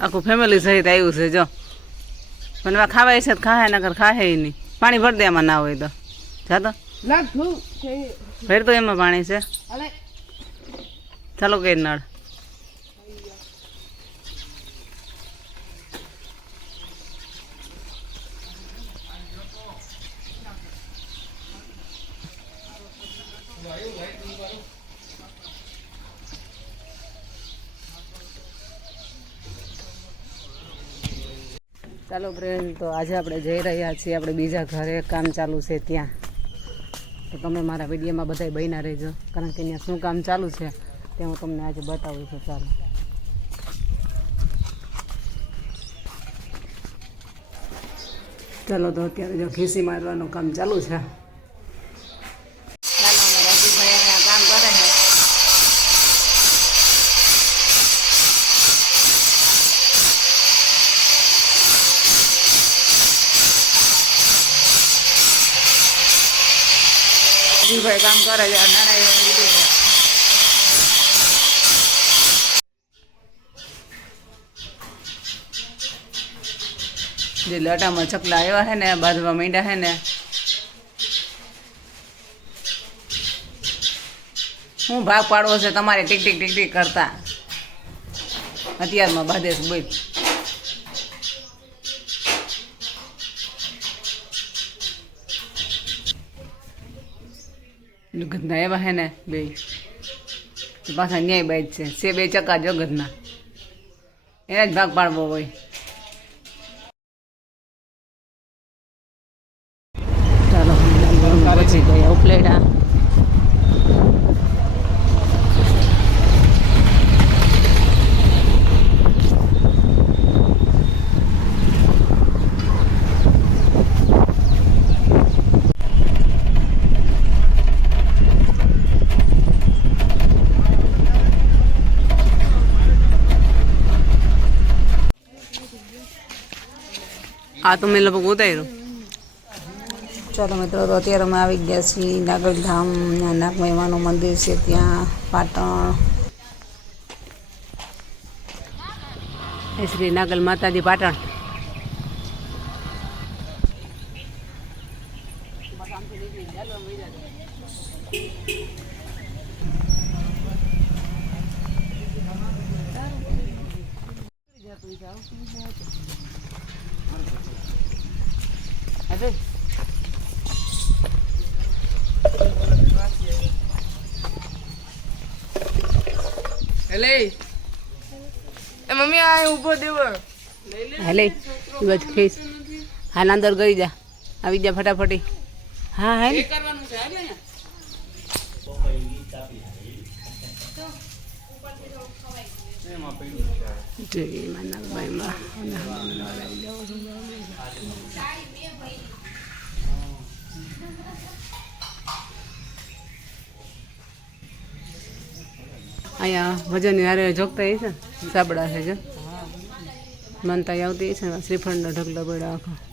આખું ફેમિલી સહિત આવ્યું છે જો પણ ખાવાય છે ખાહે નકર ખાહે નહીં પાણી ભર દે એમાં ના હોય તો જાતો ભર તો એમાં પાણી છે ચાલો કે નળ ચાલો ફ્રેન્ડ તો આજે આપણે જઈ રહ્યા છીએ આપણે બીજા ઘરે કામ ચાલુ છે ત્યાં તો તમે મારા વિડીયોમાં બધાય બન્યા રહેજો કારણ કે ત્યાં શું કામ ચાલુ છે તે હું તમને આજે બતાવું છું ચાલો તો અત્યારે જો ખીસી મારવાનું કામ ચાલુ છે ભાઈ કામ કરે છે જે લટામાં ચકલા આવ્યા છે ને બાંધવા માંડ્યા છે ને હું ભાગ પાડવો છે તમારે ટીક ટીક ટીક ટીક કરતા અત્યારમાં બાંધે છે બોલ ગધના એવા હે ને બે પાછા ન્યાય બાજ છે બે ચક્કા જો ગધના એને જ ભાગ પાડવો હોય ચાલો પછી ગયા ઉપલેડા આ તો મેં લગભગ ઉતાર્યું ચાલો મિત્રો તો અત્યારે અમે આવી ગયા છીએ નાગલધામ નાગમહીમાનું મંદિર છે ત્યાં પાટણ શ્રી નાગલ માતાજી પાટણ મમ્મી આ ઉભો દેવ હાલે બસ ખીસ હાલ અંદર ગઈ જા આવી જા ફટાફટી હા હા અહીંયા ભજન યારે જોગતા છે સાબડા છે જો માનતા આવતી છે શ્રીફળનો ઢગલો પડ્યો આખો